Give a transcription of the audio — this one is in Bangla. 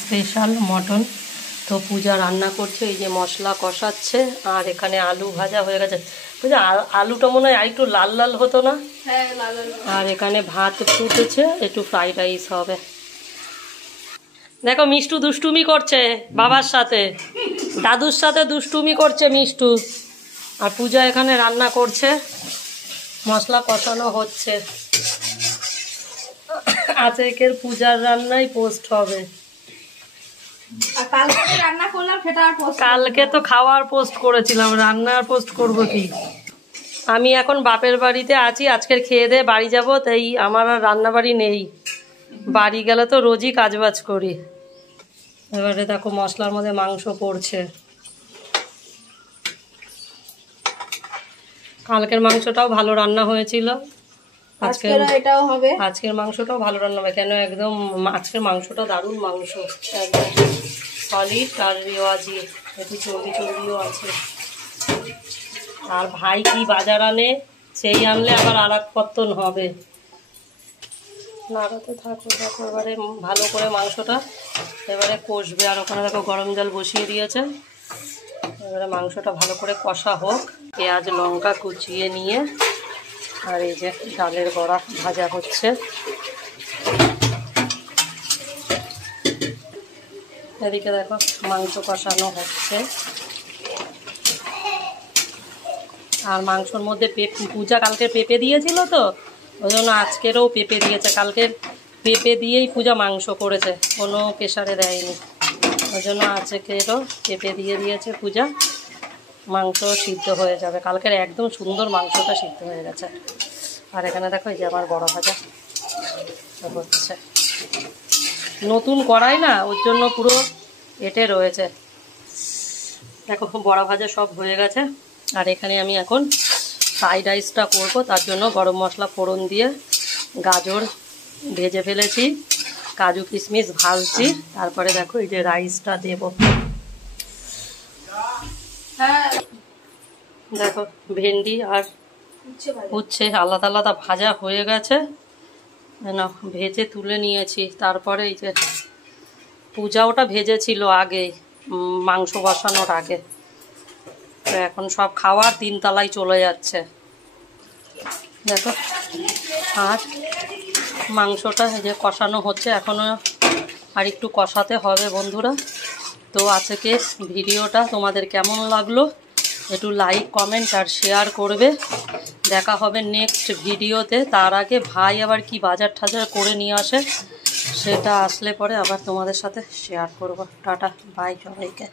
Special mutton. তো পূজা রান্না করছে, এই যে মশলা কষাচ্ছে, আর এখানে আলু ভাজা হয়ে গেছে। পূজা আলুটা মনে হয় একটু লাল লাল হতো না? হ্যাঁ, লাল লাল। আর এখানে ভাত ফুটেছে, একটু ফ্রাইড রাইস হবে। দেখো মিষ্টু দুষ্টুমি করছে বাবার সাথে, দাদুর সাথে দুষ্টুমি করছে মিষ্টু। আর পূজা এখানে রান্না করছে, মশলা কষানো হচ্ছে। আজকের পূজার রান্নাই পোস্ট হবে। আর কালকে রান্না করলাম সেটা আর পোস্ট। কালকে তো খাওয়ার পোস্ট করেছিলাম, রান্নার পোস্ট করব কি? আমি এখন বাপের বাড়িতে আছি, আজকের খেয়ে দিয়ে বাড়ি যাব, তাই আমার আর রান্না বাড়ি নেই। বাড়ি গেলে তো রোজই কাজবাজ করি। এবারে দেখো মশলার মধ্যে মাংস পড়ছে। কালকের মাংসটাও ভালো রান্না হয়েছিল, এটাও হবে। আজকের মাংসটাও ভালো রান্না হবে। কেন একদম আজকের মাংসটা দারুণ মাংস, একদম সলিড আর রেওয়াজি, একটু চর্বি চর্বিও আছে। আর ভাই কি বাজার আনে, সেই আনলে আবার আর এক পত্তন হবে। নাড়াতে থাকো, দেখো এবারে ভালো করে মাংসটা এবারে কষবে। আর ওখানে দেখো গরম জল বসিয়ে দিয়েছে, এবারে মাংসটা ভালো করে কষা হোক। পেঁয়াজ লঙ্কা কুচিয়ে নিয়ে, আর এই যে ডালের বড়া ভাজা হচ্ছে। এদিকে দেখো মাংস কষানো হচ্ছে। আর মাংসর মধ্যে পূজা কালকে পেঁপে দিয়েছিল, তো ওই জন্য আজকেরও পেঁপে দিয়েছে। কালকের পেঁপে দিয়েই পূজা মাংস করেছে, কোনো প্রেসারে দেয়নি। ওই জন্য আজকেরও পেঁপে দিয়ে দিয়েছে পূজা, মাংস সিদ্ধ হয়ে যাবে। কালকের একদম সুন্দর মাংসটা সিদ্ধ হয়ে গেছে। আর এখানে দেখো এই যে আমার বড় ভাজা হচ্ছে, নতুন কড়াই না, ওর জন্য পুরো এটে রয়েছে। দেখো বড় ভাজা সব হয়ে গেছে। আর এখানে আমি এখন ফ্রাইড রাইসটা করবো, তার জন্য গরম মশলা ফোড়ন দিয়ে গাজর ভেজে ফেলেছি, কাজু কিশমিশ ভাজছি। তারপরে দেখো এই যে রাইসটা দেব। দেখো ভেন্ডি আর উচ্ছে আলাদা আলাদা ভাজা হয়ে গেছে, না ভেজে তুলে নিয়েছি। তারপরে এই যে পূজা ওটা ভেজেছিল আগে, মাংস বসানোর আগে। তো এখন সব খাওয়ার 3 তলায় চলে যাচ্ছে দেখো। আর মাংসটা যে কষানো হচ্ছে, এখনও আর একটু কষাতে হবে বন্ধুরা। তো আজকে ভিডিওটা তোমাদের কেমন লাগলো একটু লাইক কমেন্ট আর শেয়ার করবে। দেখা হবে নেক্সট ভিডিওতে। তার আগে ভাই আবার কি বাজার টাজার করে নিয়ে আসে, সেটা আসলে পরে আবার তোমাদের সাথে শেয়ার করব। টাটা বাই সবাইকে।